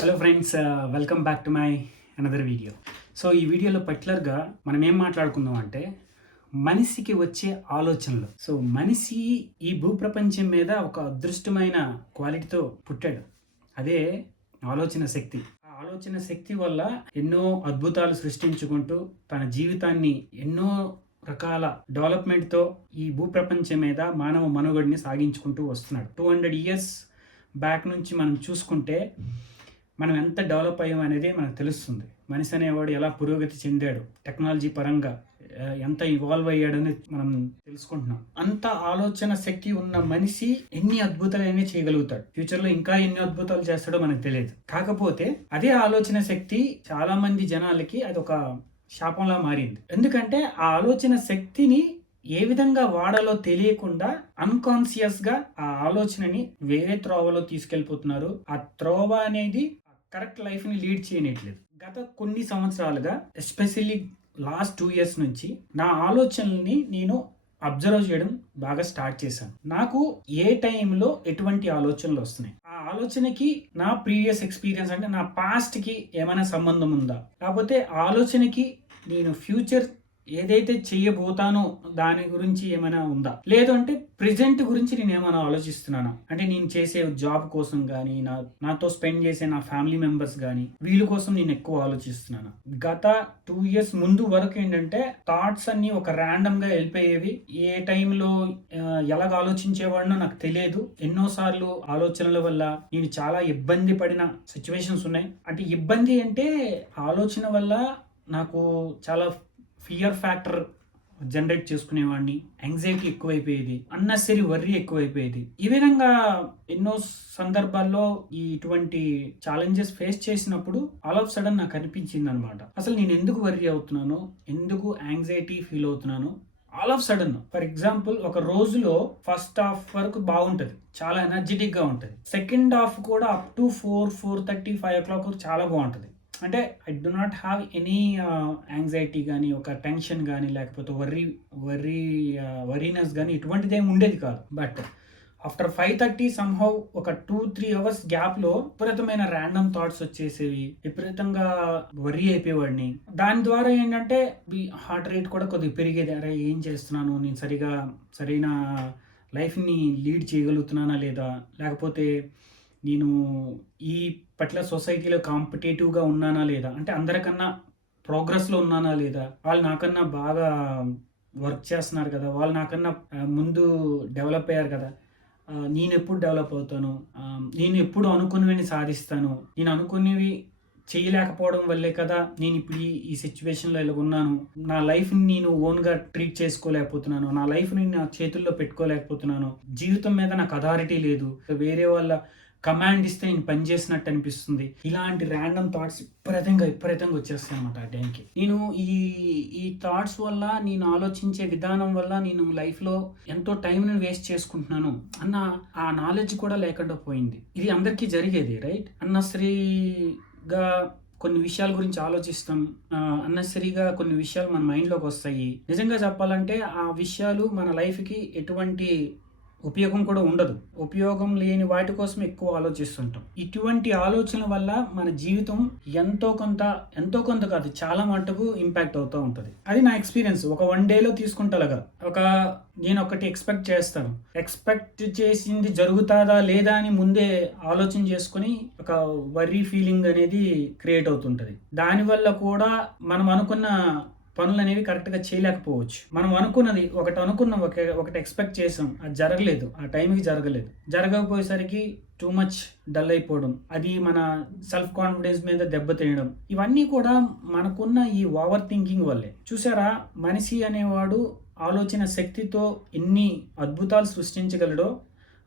Hello friends, welcome back to my another video. So ఈ వీడియోలో పర్టికులర్గా మనం ఏం మాట్లాడుకుందాం అంటే మనిషికి వచ్చే ఆలోచనలు. సో మనిషి ఈ భూప్రపంచం మీద ఒక అదృష్టమైన క్వాలిటీతో పుట్టాడు. అదే ఆలోచన శక్తి. ఆ ఆలోచన శక్తి వల్ల ఎన్నో అద్భుతాలు సృష్టించుకుంటూ తన జీవితాన్ని ఎన్నో రకాల డెవలప్మెంట్తో ఈ భూప్రపంచం మీద మానవ మనుగడని సాగించుకుంటూ వస్తున్నాడు. 200 ఇయర్స్ బ్యాక్ నుంచి మనం చూసుకుంటే మనం ఎంత డెవలప్ అయ్యాం అనేది మనకు తెలుస్తుంది. మనిషి అనేవాడు ఎలా పురోగతి చెందాడు, టెక్నాలజీ పరంగా ఎంత ఇవాల్వ్ అయ్యాడని మనం తెలుసుకుంటున్నాం. అంత ఆలోచన శక్తి ఉన్న మనిషి ఎన్ని అద్భుతాలైనా చేయగలుగుతాడు. ఫ్యూచర్లో ఇంకా ఎన్ని అద్భుతాలు చేస్తాడో మనకు తెలియదు. కాకపోతే అదే ఆలోచన శక్తి చాలా మంది జనాలకి అది ఒక శాపంలా మారింది. ఎందుకంటే ఆ ఆలోచన శక్తిని ఏ విధంగా వాడాలో తెలియకుండా అన్కాన్షియస్ గా ఆ ఆలోచనని వేరే త్రోవలో తీసుకెళ్లిపోతున్నారు. ఆ త్రోవ అనేది కరెక్ట్ లైఫ్ ని లీడ్ చేయనట్లేదు. గత కొన్ని సంవత్సరాలుగా ఎస్పెషల్లీ లాస్ట్ 2 years నుంచి నా ఆలోచనల్ని నేను అబ్జర్వ్ చేయడం బాగా స్టార్ట్ చేశాను. నాకు ఏ టైంలో ఎటువంటి ఆలోచనలు వస్తున్నాయి, ఆ ఆలోచనకి నా ప్రీవియస్ ఎక్స్పీరియన్స్ అంటే నా పాస్ట్ కి ఏమైనా సంబంధం ఉందా, లేకపోతే ఆలోచనకి నేను ఫ్యూచర్ ఏదైతే చెయ్యబోతానో దాని గురించి ఏమైనా ఉందా, లేదు అంటే ప్రెజెంట్ గురించి నేను ఏమైనా ఆలోచిస్తున్నానా, అంటే నేను చేసే జాబ్ కోసం కానీ నాతో స్పెండ్ చేసే నా ఫ్యామిలీ మెంబర్స్ కానీ వీళ్ళ కోసం నేను ఎక్కువ ఆలోచిస్తున్నాను. గత 2 years ముందు వరకు ఏంటంటే థాట్స్ అన్ని ఒక ర్యాండమ్ గా వెళ్ళిపోయేవి. ఏ టైంలో ఎలాగ ఆలోచించేవాడినో నాకు తెలియదు. ఎన్నోసార్లు ఆలోచనల వల్ల నేను చాలా ఇబ్బంది పడిన సిచ్యువేషన్స్ ఉన్నాయి. అంటే ఇబ్బంది అంటే ఆలోచన వల్ల నాకు చాలా ఫియర్ ఫ్యాక్టర్ జనరేట్ చేసుకునేవాడిని, యాంగ్జైటీ ఎక్కువైపోయేది, అన్నెసరీ వర్రీ ఎక్కువైపోయేది. ఈ విధంగా ఎన్నో సందర్భాల్లో ఇటువంటి ఛాలెంజెస్ ఫేస్ చేసినప్పుడు ఆల్ ఆఫ్ సడన్ నాకు అనిపించింది అనమాట, అసలు నేను ఎందుకు వర్రీ అవుతున్నాను, ఎందుకు యాంగ్జైటీ ఫీల్ అవుతున్నాను. All of sudden for example ఒక రోజులో ఫస్ట్ హాఫ్ వరకు బాగుంటుంది, చాలా ఎనర్జెటిక్ గా ఉంటుంది. సెకండ్ హాఫ్ కూడా అప్ టు 4:30, 5 o'clock వరకు చాలా బాగుంటుంది. అంటే I do not have any anxiety కానీ, ఒక టెన్షన్ కానీ, లేకపోతే వరీనెస్ కానీ ఇటువంటిది ఏమి ఉండేది కాదు. బట్ ఆఫ్టర్ 5:30 సమ్హౌ ఒక 2-3 hours గ్యాప్లో విపరీతమైన ర్యాండమ్ థాట్స్ వచ్చేసేవి, విపరీతంగా వరీ అయిపోయేవాడిని. దాని ద్వారా ఏంటంటే హార్ట్ రేట్ కూడా కొద్దిగా పెరిగేది. అరే ఏం చేస్తున్నాను నేను, సరైన లైఫ్ని లీడ్ చేయగలుగుతున్నానా లేదా, లేకపోతే నేను ఈ పట్ల సొసైటీలో కాంపిటేటివ్గా ఉన్నానా లేదా, అంటే అందరికన్నా ప్రోగ్రెస్లో ఉన్నానా లేదా, వాళ్ళు నాకన్నా బాగా వర్క్ చేస్తున్నారు కదా, వాళ్ళు నాకన్నా ముందు డెవలప్ అయ్యారు కదా, నేను ఎప్పుడు డెవలప్ అవుతాను, నేను ఎప్పుడు అనుకున్నవి సాధిస్తాను, నేను అనుకునేవి చేయలేకపోవడం వల్లే కదా నేను ఇప్పుడు ఈ సిచ్యువేషన్లో ఇలా ఉన్నాను, నా లైఫ్ని నేను ఓన్గా ట్రీట్ చేసుకోలేకపోతున్నాను, నా లైఫ్ని నా చేతుల్లో పెట్టుకోలేకపోతున్నాను, జీవితం మీద నాకు అథారిటీ లేదు, వేరే వాళ్ళ కమాండ్ ఇస్తే నేను పనిచేసినట్టు అనిపిస్తుంది. ఇలాంటి ర్యాండమ్ థాట్స్ విపరీతంగా వచ్చేస్తాయి అనమాట ఆ టైంకి. నేను ఈ థాట్స్ వల్ల, నేను ఆలోచించే విధానం వల్ల నేను లైఫ్లో ఎంతో టైంని వేస్ట్ చేసుకుంటున్నాను అన్న ఆ నాలెడ్జ్ కూడా లేకుండా పోయింది. ఇది అందరికీ జరిగేది, రైట్? అన్నెసరీగా కొన్ని విషయాల గురించి ఆలోచిస్తాం, అన్నెసరీగా కొన్ని విషయాలు మన మైండ్లోకి వస్తాయి. నిజంగా చెప్పాలంటే ఆ విషయాలు మన లైఫ్కి ఎటువంటి ఉపయోగం కూడా ఉండదు. ఉపయోగం లేని వాటి కోసం ఎక్కువ ఆలోచిస్తుంటాం. ఇటువంటి ఆలోచన వల్ల మన జీవితం ఎంతో కొంత కాదు, చాలా మటుకు ఇంపాక్ట్ అవుతూ ఉంటుంది. అది నా ఎక్స్పీరియన్స్. ఒక 1 dayలో తీసుకుంటాగా నేను ఒకటి ఎక్స్పెక్ట్ చేస్తాను, ఎక్స్పెక్ట్ చేసింది జరుగుతుందా లేదా అని ముందే ఆలోచన చేసుకుని ఒక వర్రీ ఫీలింగ్ అనేది క్రియేట్ అవుతుంటది. దానివల్ల కూడా మనం అనుకున్న పనులు అనేవి కరెక్ట్గా చేయలేకపోవచ్చు. మనం అనుకున్నది ఒకటి ఎక్స్పెక్ట్ చేసాం, అది జరగలేదు, ఆ టైంకి జరగకపోయేసరికి టూ మచ్ డల్ అయిపోవడం, అది మన సెల్ఫ్ కాన్ఫిడెన్స్ మీద దెబ్బతీయడం, ఇవన్నీ కూడా మనకున్న ఈ ఓవర్ థింకింగ్ వల్లే. చూసారా, మనిషి అనేవాడు ఆలోచన శక్తితో ఎన్ని అద్భుతాలు సృష్టించగలడో,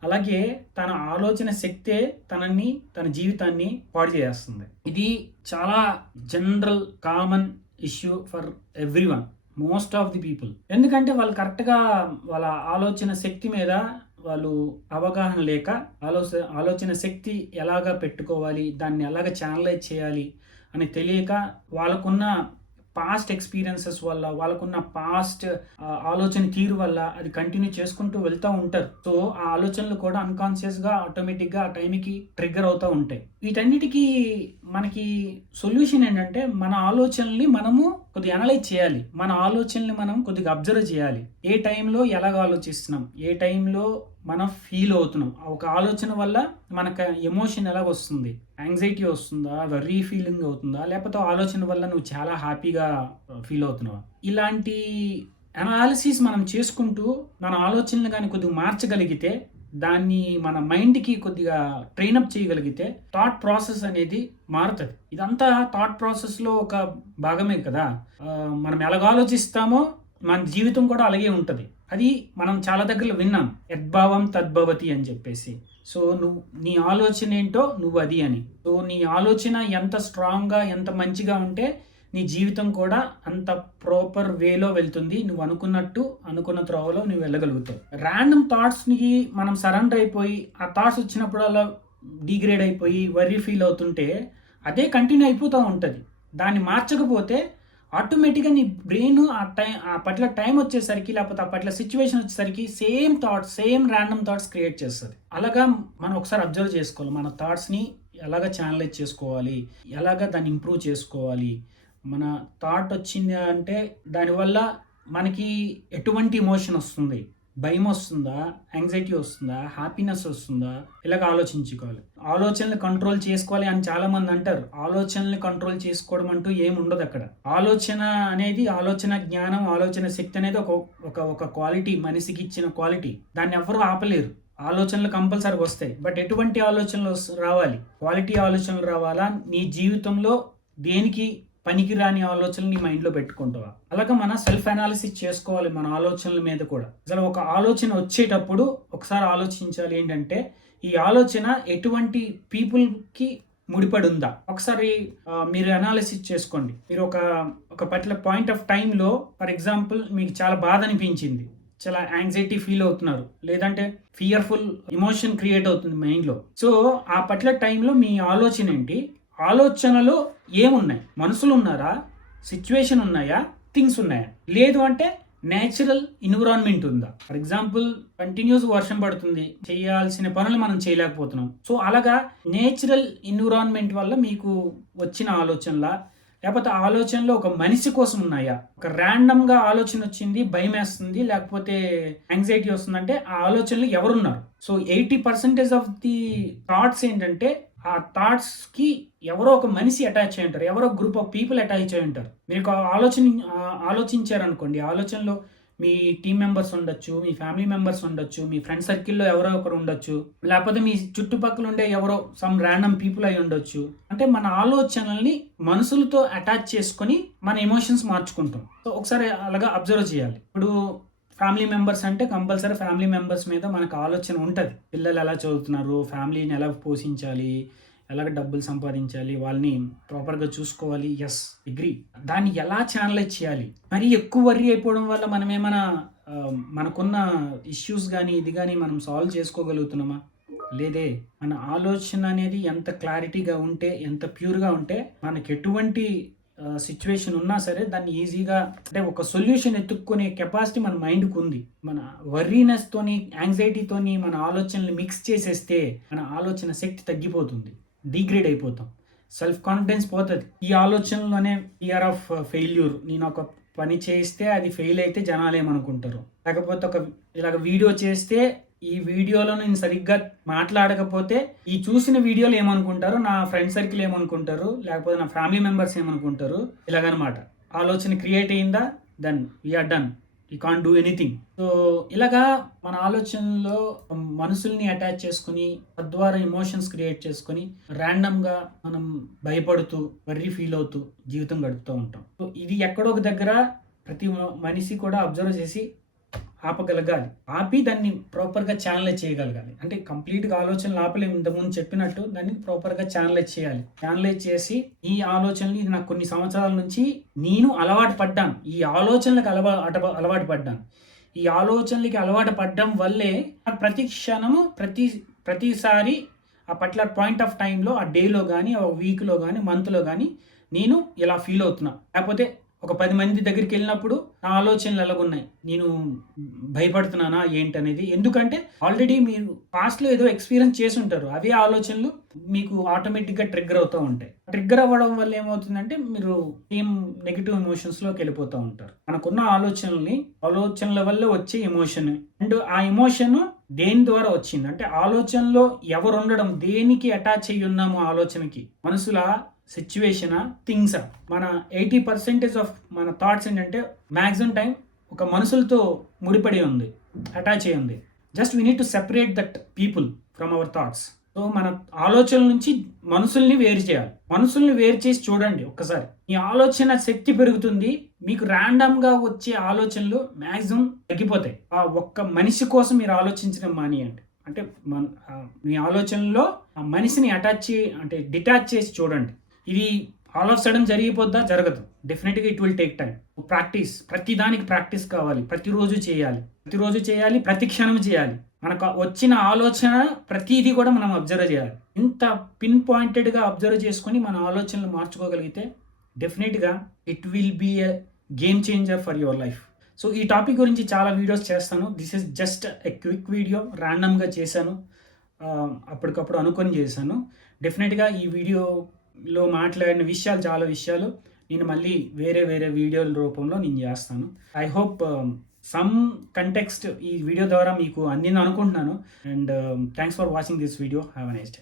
అలాగే తన ఆలోచన శక్తే తన జీవితాన్ని పాడు చేస్తుంది. ఇది చాలా general common issue for everyone, most of the people. ఎందుకంటే వాళ్ళు కరెక్ట్గా వాళ్ళ ఆలోచన శక్తి మీద వాళ్ళు అవగాహన లేక, ఆలోచన శక్తి ఎలాగా పెట్టుకోవాలి, దాన్ని ఎలాగ ఛానలైజ్ చేయాలి అని తెలియక, వాళ్ళకున్న పాస్ట్ ఎక్స్పీరియన్సెస్ వల్ల, వాళ్ళకున్న పాస్ట్ ఆలోచన తీరు వల్ల అది కంటిన్యూ చేసుకుంటూ వెళ్తూ ఉంటారు. సో ఆ ఆలోచనలు కూడా అన్కాన్షియస్గా ఆటోమేటిక్గా ఆ టైంకి ట్రిగ్గర్ అవుతూ ఉంటాయి. వీటన్నిటికీ మనకి సొల్యూషన్ ఏంటంటే మన ఆలోచనల్ని మనము కొద్దిగా అనలైజ్ చేయాలి. మన ఆలోచనల్ని మనం కొద్దిగా అబ్జర్వ్ చేయాలి. ఏ టైంలో ఎలాగ ఆలోచిస్తున్నాం, ఏ టైంలో మనం ఫీల్ అవుతున్నాం, ఒక ఆలోచన వల్ల మనకు ఎమోషన్ ఎలాగ వస్తుంది, యాంగ్జైటీ వస్తుందా, వర్రీ ఫీలింగ్ అవుతుందా, లేకపోతే ఆలోచన వల్ల నువ్వు చాలా హ్యాపీగా ఫీల్ అవుతున్నావా. ఇలాంటి అనాలిసిస్ మనం చేసుకుంటూ మన ఆలోచనలు కానీ కొద్దిగా మార్చగలిగితే, దాన్ని మన మైండ్కి కొద్దిగా ట్రైనప్ చేయగలిగితే థాట్ ప్రాసెస్ అనేది మారుతుంది. ఇదంతా థాట్ ప్రాసెస్లో ఒక భాగమే కదా. మనం ఎలాగ ఆలోచిస్తామో మన జీవితం కూడా అలాగే ఉంటుంది. అది మనం చాలా దగ్గరలో విన్నాం, యద్భావం తద్భవతి అని చెప్పేసి. సో నువ్వు నీ ఆలోచన ఏంటో నువ్వు అది అని. సో నీ ఆలోచన ఎంత స్ట్రాంగ్గా ఎంత మంచిగా ఉంటే నీ జీవితం కూడా అంత ప్రాపర్ వేలో వెళ్తుంది. నువ్వు అనుకున్నట్టు అనుకున్న త్రోవలో నువ్వు వెళ్ళగలుగుతావు. ర్యాండమ్ థాట్స్కి మనం సరెండర్ అయిపోయి ఆ థాట్స్ వచ్చినప్పుడల్లా డిగ్రేడ్ అయిపోయి వర్రీ ఫీల్ అవుతుంటే అదే కంటిన్యూ అయిపోతూ ఉంటుంది. దాన్ని మార్చకపోతే ఆటోమేటిక్గా నీ బ్రెయిన్ ఆ పట్ల టైం వచ్చేసరికి, లేకపోతే ఆ పట్ల సిచ్యువేషన్ వచ్చేసరికి same thoughts, same random thoughts create చేస్తుంది. అలాగా మనం ఒకసారి అబ్జర్వ్ చేసుకోవాలి. మన థాట్స్ని ఎలాగ ఛానలైజ్ చేసుకోవాలి, ఎలాగ దాన్ని ఇంప్రూవ్ చేసుకోవాలి. మన థాట్ వచ్చింది అంటే దానివల్ల మనకి ఎటువంటి ఎమోషన్ వస్తుంది, భయం వస్తుందా, యాంగ్జైటీ వస్తుందా, హ్యాపీనెస్ వస్తుందా, ఇలాగ ఆలోచించుకోవాలి. ఆలోచనలు కంట్రోల్ చేసుకోవాలి అని చాలా మంది అంటారు. ఆలోచనల్ని కంట్రోల్ చేసుకోవడం అంటూ ఏమి ఉండదు అక్కడ. ఆలోచన అనేది, ఆలోచన జ్ఞానం, ఆలోచన శక్తి అనేది ఒక క్వాలిటీ, మనిషికి ఇచ్చిన క్వాలిటీ. దాన్ని ఎవరు ఆపలేరు. ఆలోచనలు కంపల్సరీగా వస్తాయి. బట్ ఎటువంటి ఆలోచనలు రావాలి, క్వాలిటీ ఆలోచనలు రావాలా. నీ జీవితంలో దేనికి పనికిరాని ఆలోచనలు నీ మైండ్లో పెట్టుకుంటావా. అలాగే మన సెల్ఫ్ అనాలిసిస్ చేసుకోవాలి మన ఆలోచనల మీద కూడా. అసలు ఒక ఆలోచన వచ్చేటప్పుడు ఒకసారి ఆలోచించాలి ఏంటంటే ఈ ఆలోచన ఎటువంటి పీపుల్కి ముడిపడి ఉందా. ఒకసారి మీరు అనాలిసిస్ చేసుకోండి. మీరు ఒక పర్టికులర్ పాయింట్ ఆఫ్ టైంలో, ఫర్ ఎగ్జాంపుల్, మీకు చాలా బాధ అనిపించింది, చాలా యాంగ్జైటీ ఫీల్ అవుతున్నారు, లేదంటే ఫియర్ఫుల్ ఎమోషన్ క్రియేట్ అవుతుంది మైండ్లో. సో ఆ పర్టికులర్ టైంలో మీ ఆలోచన ఏంటి, ఆలోచనలో ఏమున్నాయి, మనుషులు ఉన్నారా, సిచ్యువేషన్ ఉన్నాయా, థింగ్స్ ఉన్నాయా, లేదు అంటే నేచురల్ ఎన్విరాన్మెంట్ ఉందా. ఫర్ ఎగ్జాంపుల్, కంటిన్యూస్ వర్షం పడుతుంది, చేయాల్సిన పనులు మనం చేయలేకపోతున్నాం. సో అలాగా నేచురల్ ఎన్విరాన్మెంట్ వల్ల మీకు వచ్చిన ఆలోచనలా, లేకపోతే ఆలోచనలో ఒక మనిషి కోసం ఉన్నాయా. ఒక ర్యాండమ్గా ఆలోచన వచ్చింది, భయం వేస్తుంది, లేకపోతే యాంగ్జైటీ వస్తుందంటే ఆ ఆలోచనలు ఎవరున్నారు. సో 80% ఆఫ్ ది థాట్స్ ఏంటంటే ఆ థాట్స్కి ఎవరో ఒక మనిషి అటాచ్ అయి ఉంటారు, ఎవరో గ్రూప్ ఆఫ్ పీపుల్ అటాచ్ అయి ఉంటారు. మీరు ఆలోచించారనుకోండి, ఆలోచనలో మీ టీం మెంబర్స్ ఉండొచ్చు, మీ ఫ్యామిలీ మెంబర్స్ ఉండొచ్చు, మీ ఫ్రెండ్ సర్కిల్లో ఎవరో ఒకరు ఉండొచ్చు, లేకపోతే మీ చుట్టుపక్కల ఉండే ఎవరో సమ్ ర్యాండమ్ పీపుల్ అయి ఉండొచ్చు. అంటే మన ఆలోచనల్ని మనుషులతో అటాచ్ చేసుకొని మన ఎమోషన్స్ మార్చుకుంటాం. సో ఒకసారి అలాగా అబ్జర్వ్ చేయాలి. ఇప్పుడు ఫ్యామిలీ మెంబర్స్ అంటే కంపల్సరీ ఫ్యామిలీ మెంబర్స్ మీద మనకు ఆలోచన ఉంటుంది. పిల్లలు ఎలా చదువుతున్నారు, ఫ్యామిలీని ఎలా పోషించాలి, ఎలాగ డబ్బులు సంపాదించాలి, వాళ్ళని ప్రాపర్గా చూసుకోవాలి. Yes, agree. దాన్ని ఎలా ఛానలైజ్ చేయాలి. మరి ఎక్కువ వర్రీ అయిపోవడం వల్ల మనం ఏమైనా మనకున్న ఇష్యూస్ కానీ ఇది కానీ మనం సాల్వ్ చేసుకోగలుగుతున్నామా? లేదే. మన ఆలోచన అనేది ఎంత క్లారిటీగా ఉంటే, ఎంత ప్యూర్గా ఉంటే, మనకి ఎటువంటి సిచ్యువేషన్ ఉన్నా సరే దాన్ని ఈజీగా, అంటే ఒక సొల్యూషన్ ఎత్తుక్కునే కెపాసిటీ మన మైండ్కి ఉంది. మన వర్రీనెస్తోని, యాంగ్జైటీతోని మన ఆలోచనలు మిక్స్ చేసేస్తే మన ఆలోచన శక్తి తగ్గిపోతుంది, డిగ్రేడ్ అయిపోతాం, సెల్ఫ్ కాన్ఫిడెన్స్ పోతుంది. ఈ ఆలోచనలోనే ఫియర్ ఆఫ్ ఫెయిల్యూర్. నేను ఒక పని చేస్తే అది ఫెయిల్ అయితే జనాలు ఏమనుకుంటారు, లేకపోతే ఇలాగ వీడియో చేస్తే ఈ వీడియోలో నేను సరిగ్గా మాట్లాడకపోతే ఈ చూసిన వీడియోలు ఏమనుకుంటారు, నా ఫ్రెండ్ సర్కిల్ ఏమనుకుంటారు, లేకపోతే నా ఫ్యామిలీ మెంబర్స్ ఏమనుకుంటారు, ఇలాగనమాట. ఆలోచన క్రియేట్ అయిందా, then we are done, you can't do anything. So ఇలాగా మన ఆలోచనలో మనుషుల్ని అటాచ్ చేసుకుని, తద్వారా ఎమోషన్స్ క్రియేట్ చేసుకుని ర్యాండమ్గా మనం భయపడుతూ వర్రీ ఫీల్ అవుతూ జీవితం గడుపుతూ ఉంటాం. సో ఇది ఎక్కడో ఒక దగ్గర ప్రతి మనిషి కూడా అబ్జర్వ్ చేసి ఆపగలగాలి. ఆపి దాన్ని ప్రాపర్గా ఛానలైజ్ చేయగలగాలి. అంటే కంప్లీట్గా ఆలోచనలు ఆపలేము, ఇంతకుముందు చెప్పినట్టు దాన్ని ప్రాపర్గా ఛానలైజ్ చేయాలి. ఛానలైజ్ చేసి ఈ ఆలోచనలు, ఇది నాకు కొన్ని సంవత్సరాల నుంచి నేను అలవాటు పడ్డాను, ఈ ఆలోచనలకు అలవాటు పడ్డాను. ఈ ఆలోచనలకి అలవాటు పడ్డం వల్లే ప్రతి క్షణము ప్రతిసారి ఆ పర్టికులర్ పాయింట్ ఆఫ్ టైంలో, ఆ డేలో కానీ, ఆ వీక్లో కానీ, మంత్లో కానీ నేను ఇలా ఫీల్ అవుతున్నా, లేకపోతే ఒక 10 మంది దగ్గరికి వెళ్ళినప్పుడు నా ఆలోచనలు ఎలాగున్నాయి, నేను భయపడుతున్నానా ఏంటనేది. ఎందుకంటే ఆల్రెడీ మీరు పాస్ట్లో ఏదో ఎక్స్పీరియన్స్ చేసి ఉంటారు. అవే ఆలోచనలు మీకు ఆటోమేటిక్గా ట్రిగ్గర్ అవుతూ ఉంటాయి. ట్రిగ్గర్ అవ్వడం వల్ల ఏమవుతుందంటే మీరు సేమ్ నెగిటివ్ ఎమోషన్స్లోకి వెళ్ళిపోతూ ఉంటారు. మనకున్న ఆలోచనల వల్ల వచ్చే ఎమోషన్, అండ్ ఆ ఎమోషన్ దేని ద్వారా వచ్చింది అంటే ఆలోచనలో ఎవరు ఉండడం, దేనికి అటాచ్ అయ్యి ఉన్నాము ఆలోచనకి, మనసుల సిచ్యువేషనా థింగ్సా. మన 80% ఆఫ్ మన థాట్స్ ఏంటంటే మ్యాక్సిమం టైం ఒక మనుషులతో ముడిపడి ఉంది, అటాచ్ అయ్యి ఉంది. Just we need to separate that people from our thoughts. So మన ఆలోచనల నుంచి మనుషుల్ని వేరు చేయాలి. మనుషుల్ని వేరు చేసి చూడండి ఒక్కసారి, మీ ఆలోచన శక్తి పెరుగుతుంది. మీకు ర్యాండమ్గా వచ్చే ఆలోచనలు మ్యాక్సిమం తగ్గిపోతాయి. ఆ ఒక్క మనిషి కోసం మీరు ఆలోచించడం మానేయండి. అంటే మీ ఆలోచనలో ఆ మనిషిని డిటాచ్ చేసి చూడండి. ఇది ఆల్ ఆఫ్ సడన్ జరిగిపోద్దా? జరగదు. డెఫినెట్గా it will take time. Practice, ప్రతి దానికి ప్రాక్టీస్ కావాలి. ప్రతిరోజు చేయాలి, ప్రతి క్షణం చేయాలి. మనకు వచ్చిన ఆలోచన ప్రతిదీ కూడా మనం అబ్జర్వ్ చేయాలి. ఇంత పిన్ పాయింటెడ్గా అబ్జర్వ్ చేసుకొని మన ఆలోచనలు మార్చుకోగలిగితే డెఫినెట్గా it will be a game changer for your life. So ఈ టాపిక్ గురించి చాలా వీడియోస్ చేస్తాను. This is just a quick video, ర్యాండమ్గా చేశాను, అప్పటికప్పుడు అనుకొని చేశాను. డెఫినెట్గా ఈ వీడియోలో మాట్లాడిన చాలా విషయాలు నేను మళ్ళీ వేరే వీడియోల రూపంలో నేను చేస్తాను. ఐ హోప్ సమ్ కంటెక్స్ట్ ఈ వీడియో ద్వారా మీకు అందింది అనుకుంటున్నాను. And thanks for watching this video. Have a nice day.